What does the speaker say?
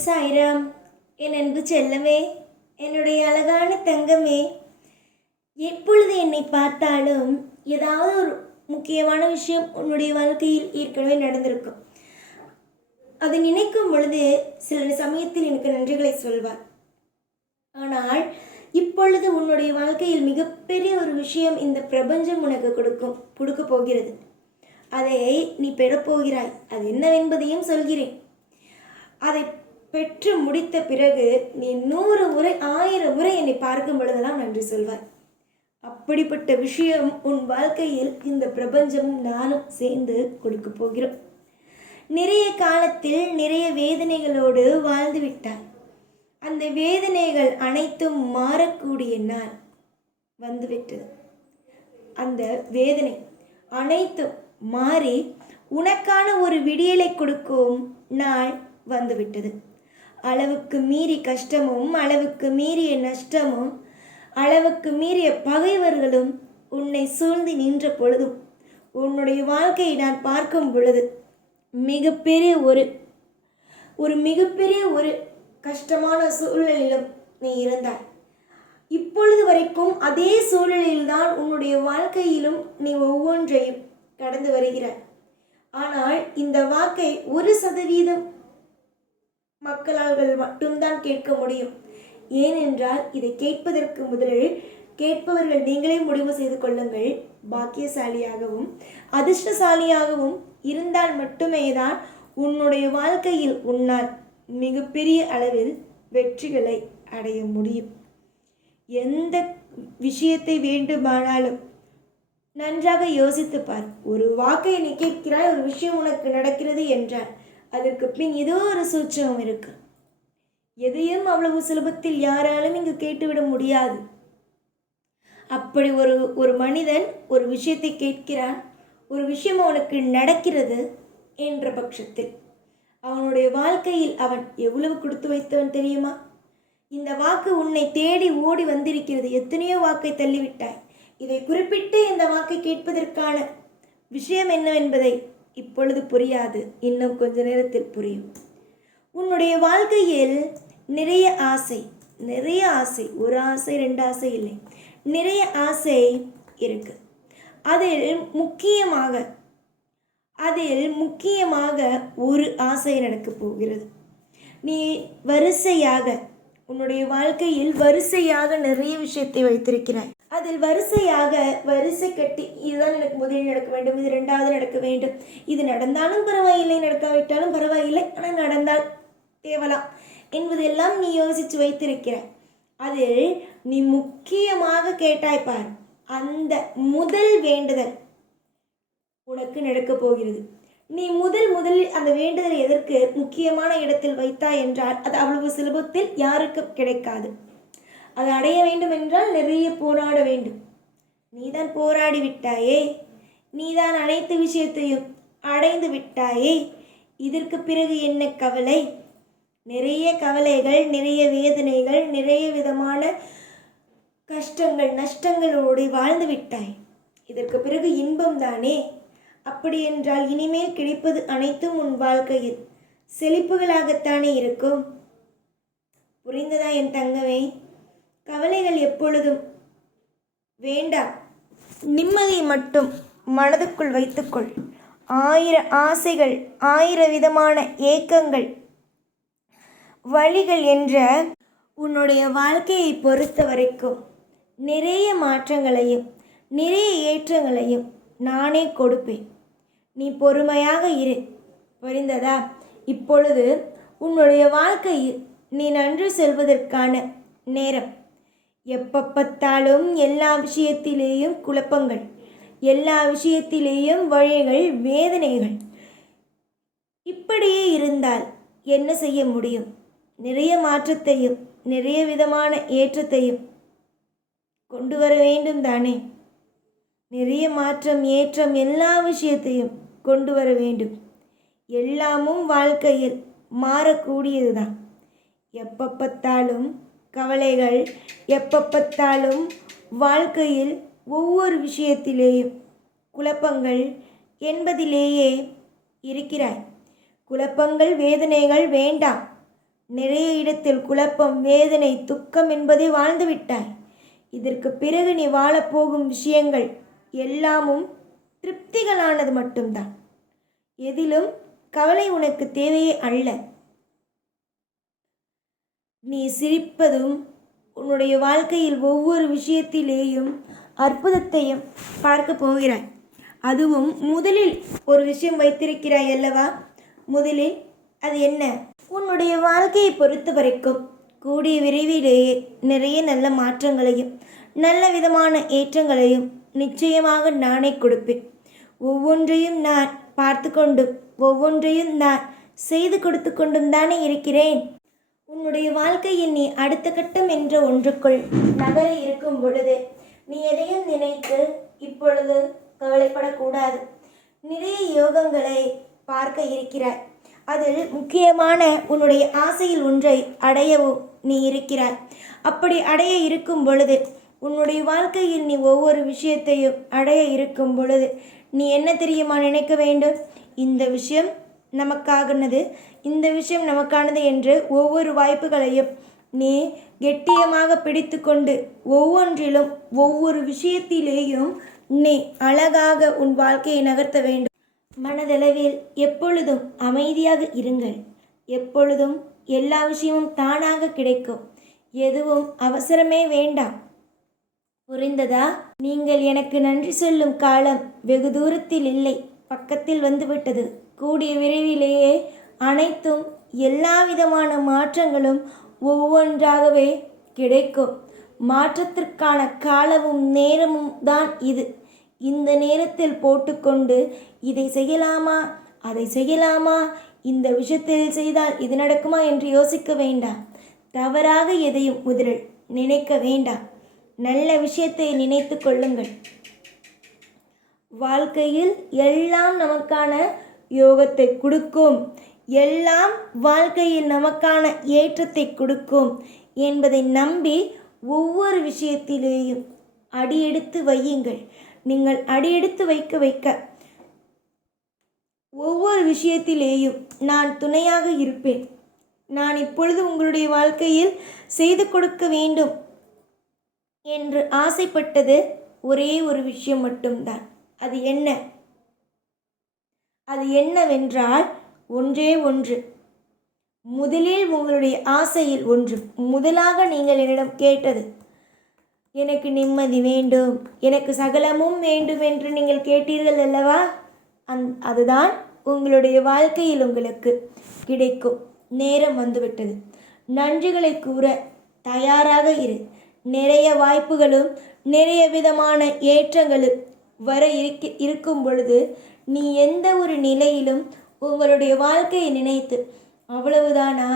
சாய்ராம். என் அன்பு செல்லமே, என்னுடைய அழகான தங்கமே, எப்பொழுது என்னை பார்த்தாலும் ஏதாவது ஒரு முக்கியமான விஷயம் உன்னுடைய வாழ்க்கையில் ஏற்கனவே நடந்திருக்கும். அதை நினைக்கும் பொழுது சில சமயத்தில் எனக்கு நன்றிகளை சொல்வார். ஆனால் இப்பொழுது உன்னுடைய வாழ்க்கையில் மிகப்பெரிய ஒரு விஷயம் இந்த பிரபஞ்சம் உனக்கு கொடுக்க போகிறது. அதை நீ பெறப்போகிறாய். அது என்னவென்பதையும் சொல்கிறேன். அதை பெற்று முடித்த பிறகு நீ 100 முறை 1000 முறை என்னை பார்க்கும் பொழுதெல்லாம் நன்றி சொல்வாய். அப்படிப்பட்ட விஷயம் உன் வாழ்க்கையில் இந்த பிரபஞ்சமும் நானும் சேர்ந்து கொடுக்க போகிறோம். நிறைய காலத்தில் நிறைய வேதனைகளோடு வாழ்ந்து விட்டாய். அந்த வேதனைகள் அனைத்தும் மாறக்கூடிய நாள் வந்துவிட்டது. அந்த வேதனை அனைத்தும் மாறி உனக்கான ஒரு விடியலை கொடுக்கும் நாள் வந்துவிட்டது. அளவுக்கு மீறி கஷ்டமும், அளவுக்கு மீறிய நஷ்டமும், அளவுக்கு மீறிய பகைவர்களும் உன்னை சூழ்ந்து நின்ற பொழுதும் உன்னுடைய வாழ்க்கையை நான் பார்க்கும் பொழுது மிகப்பெரிய ஒரு கஷ்டமான சூழ்நிலையிலும் நீ இருந்தாய். இப்பொழுது வரைக்கும் அதே சூழ்நிலையில்தான் உன்னுடைய வாழ்க்கையிலும் நீ ஒவ்வொன்றையும் கடந்து வருகிறாய். ஆனால் இந்த வாக்கை 1% மக்களால் மட்டும்தான் கேட்க முடியும். ஏனென்றால் இதை கேட்பதற்கு முதலில் கேட்பவர்கள் நீங்களே முடிவு செய்து கொள்ளுங்கள். பாக்கியசாலியாகவும் அதிர்ஷ்டசாலியாகவும் இருந்தால் மட்டுமே தான் உன்னுடைய வாழ்க்கையில் உன்னால் மிகப்பெரிய அளவில் வெற்றிகளை அடைய முடியும். எந்த விஷயத்தை வேண்டுமானாலும் நன்றாக யோசித்து பார். ஒரு வாக்கை நீ கேட்கிறாய், ஒரு விஷயம் உனக்கு நடக்கிறது என்றால் அதற்கு பின் ஏதோ ஒரு சூட்சமம் இருக்கு. எதையும் அவ்வளவு சுலபத்தில் யாராலும் இங்கு கேட்டுவிட முடியாது. அப்படி ஒரு மனிதன் ஒரு விஷயத்தை கேட்கிறான், ஒரு விஷயம் அவனுக்கு நடக்கிறது என்ற பட்சத்தில் அவனுடைய வாழ்க்கையில் அவன் எவ்வளவு கொடுத்து வைத்தவன் தெரியுமா? இந்த வாக்கு உன்னை தேடி ஓடி வந்திருக்கிறது. எத்தனையோ வாக்கை தள்ளிவிட்டாய். இதை குறிப்பிட்டு இந்த வாக்கை கேட்பதற்கான விஷயம் என்னவென்பதை இப்பொழுது புரியாது, இன்னும் கொஞ்ச நேரத்தில் புரியும். உன்னுடைய வாழ்க்கையில் நிறைய ஆசை, ஒரு ஆசை 2 ஆசை இல்லை, நிறைய ஆசை இருக்கு. அதில் முக்கியமாக ஒரு ஆசை நடக்கப் போகிறது. நீ உன்னுடைய வாழ்க்கையில் வரிசையாக நிறைய விஷயத்தை வைத்திருக்கிறாய். அதில் வரிசை கட்டி இதுதான் எனக்கு முதலில் நடக்க வேண்டும், இது 2வது நடக்க வேண்டும், இது நடந்தாலும் பரவாயில்லை, நடக்காவிட்டாலும் பரவாயில்லை, ஆனால் நடந்தால் தேவலாம் என்பதெல்லாம் நீ யோசித்து வைத்திருக்கிறாய். அதில் நீ முக்கியமாக கேட்டாய் பார், அந்த முதல் வேண்டுதல் உனக்கு நடக்கப் போகிறது. நீ முதலில் அந்த வேண்டுதலை எதற்கு முக்கியமான இடத்தில் வைத்தாய் என்றால் அது அவ்வளவு சுலபத்தில் யாருக்கும் கிடைக்காது. அதை அடைய வேண்டும் என்றால் நிறைய போராட வேண்டும். நீதான் போராடி விட்டாயே, நீதான் அனைத்து விஷயத்தையும் அடைந்து விட்டாயே. இதற்கு பிறகு என்ன கவலை? நிறைய கவலைகள், நிறைய வேதனைகள், நிறைய விதமான கஷ்டங்கள் நஷ்டங்களோடு வாழ்ந்து விட்டாய். இதற்கு பிறகு இன்பம் தானே? அப்படி என்றால் இனிமேல் கிடைப்பது அனைத்தும் உன் வாழ்க்கையில் செழிப்புகளாகத்தானே இருக்கும். புரிந்ததா என் தங்கமே? கவலைகள் எப்பொழுதும் வேண்டாம். நிம்மதியை மட்டும் மனதுக்குள் வைத்துக்கொள். 1000 ஆசைகள், 1000 விதமான ஏக்கங்கள், வழிகள் என்ற உன்னுடைய வாழ்க்கையை பொறுத்த வரைக்கும் நிறைய மாற்றங்களையும் நிறைய ஏற்றங்களையும் நானே கொடுப்பேன். நீ பொறுமையாக இரு. புரிந்ததா? இப்பொழுது உன்னுடைய வாழ்க்கையில் நீ நன்றி சொல்வதற்கான நேரம். எப்போ பார்த்தாலும் எல்லா விஷயத்திலேயும் குழப்பங்கள், எல்லா விஷயத்திலேயும் வழிகள், வேதனைகள், இப்படியே இருந்தால் என்ன செய்ய முடியும்? நிறைய மாற்றத்தையும் நிறைய விதமான ஏற்றத்தையும் கொண்டு வர வேண்டும் தானே? நிறைய மாற்றம், ஏற்றம், எல்லா விஷயத்தையும் கொண்டு வர வேண்டும். எல்லாமும் வாழ்க்கையில் மாறக்கூடியது தான். எப்போ பார்த்தாலும் கவலைகள், எப்போ பார்த்தாலும் வாழ்க்கையில் ஒவ்வொரு விஷயத்திலேயும் குழப்பங்கள் என்பதிலேயே இருக்கிறாய். குழப்பங்கள், வேதனைகள் வேண்டாம். நிறைய இடத்தில் குழப்பம், வேதனை, துக்கம் என்பதை வாழ்ந்துவிட்டாய். இதற்கு பிறகு நீ வாழப்போகும் விஷயங்கள் எல்லாமும் திருப்திகளானது மட்டும்தான். எதிலும் கவலை உனக்கு தேவையே அல்ல. நீ சிரிப்பதும் உன்னுடைய வாழ்க்கையில் ஒவ்வொரு விஷயத்திலேயும் அற்புதத்தையும் பார்க்க போகிறாய். அதுவும் முதலில் ஒரு விஷயம் வைத்திருக்கிறாய் அல்லவா? முதலில் அது என்ன? உன்னுடைய வாழ்க்கையை பொறுத்த வரைக்கும் கூடிய விரைவிலேயே நிறைய நல்ல மாற்றங்களையும் நல்ல விதமான ஏற்றங்களையும் நிச்சயமாக நானே கொடுப்பேன். ஒவ்வொன்றையும் நான் பார்த்து கொண்டும் ஒவ்வொன்றையும் நான் செய்து கொடுத்து கொண்டும் தானே இருக்கிறேன். உன்னுடைய வாழ்க்கையில் நீ அடுத்த கட்டம் என்ற ஒன்றுக்குள் நகர இருக்கும் பொழுது நீ எதையும் நினைத்து இப்பொழுது கவலைப்படக்கூடாது. நிறைய யோகங்களை பார்க்க இருக்கிறாய். அதில் முக்கியமான உன்னுடைய ஆசையில் ஒன்றை அடையவும் நீ இருக்கிறாய். அப்படி அடைய இருக்கும் பொழுது உன்னுடைய வாழ்க்கையில் நீ ஒவ்வொரு விஷயத்தையும் அடைய இருக்கும் பொழுது நீ என்ன தெரியுமா நினைக்க வேண்டும்? இந்த விஷயம் நமக்கானது, இந்த விஷயம் நமக்கானது என்று ஒவ்வொரு வாய்ப்புகளையும் நீ கெட்டியமாக பிடித்து கொண்டு ஒவ்வொன்றிலும் ஒவ்வொரு விஷயத்திலேயும் நீ அழகாக உன் வாழ்க்கையை நகர்த்த வேண்டும். மனதளவில் எப்பொழுதும் அமைதியாக இருங்கள். எப்பொழுதும் எல்லா விஷயமும் தானாக கிடைக்கும். எதுவும் அவசரமே வேண்டாம். புரிந்ததா? நீங்கள் எனக்கு நன்றி சொல்லும் காலம் வெகு தூரத்தில் இல்லை, பக்கத்தில் வந்துவிட்டது. கூடிய விரைவிலேயே அனைத்தும் எல்லா விதமான மாற்றங்களும் ஒவ்வொன்றாகவே கிடைக்கும். மாற்றத்திற்கான காலமும் நேரமும் தான் இது. இந்த நேரத்தில் போட்டுக்கொண்டு இதை செய்யலாமா, அதை செய்யலாமா, இந்த விஷயத்தில் செய்தால் இது நடக்குமா என்று யோசிக்க வேண்டாம். தவறாக எதையும் முதலில் நினைக்க வேண்டாம். நல்ல விஷயத்தை நினைத்து கொள்ளுங்கள். வாழ்க்கையில் எல்லாம் நமக்கான யோகத்தை கொடுக்கும், எல்லாம் வாழ்க்கையில் நமக்கான ஏற்றத்தை கொடுக்கும் என்பதை நம்பி ஒவ்வொரு விஷயத்திலேயும் அடியெடுத்து வையுங்கள். நீங்கள் அடியெடுத்து வைக்க வைக்க ஒவ்வொரு விஷயத்திலேயும் நான் துணையாக இருப்பேன். நான் இப்பொழுது உங்களுடைய வாழ்க்கையில் செய்து கொடுக்க வேண்டும் என்று ஆசைப்பட்டது ஒரே ஒரு விஷயம் மட்டும்தான். அது என்ன? அது என்னவென்றால் ஒன்றே ஒன்று. முதலில் உங்களுடைய ஆசையில் ஒன்று. முதலாக நீங்கள் என்னிடம் கேட்டது, எனக்கு நிம்மதி வேண்டும், எனக்கு சகலமும் வேண்டும் என்று நீங்கள் கேட்டீர்கள் அல்லவா? அதுதான் உங்களுடைய வாழ்க்கையில் உங்களுக்கு கிடைக்கும். நேரம் வந்துவிட்டது. நன்றிகளை கூற தயாராக இரு. நிறைய வாய்ப்புகளும் நிறைய விதமான ஏற்றங்களும் வர இருக்கும் பொழுது நீ எந்த ஒரு நிலையிலும் உங்களுடைய வாழ்க்கையை நினைத்து அவ்வளவுதானா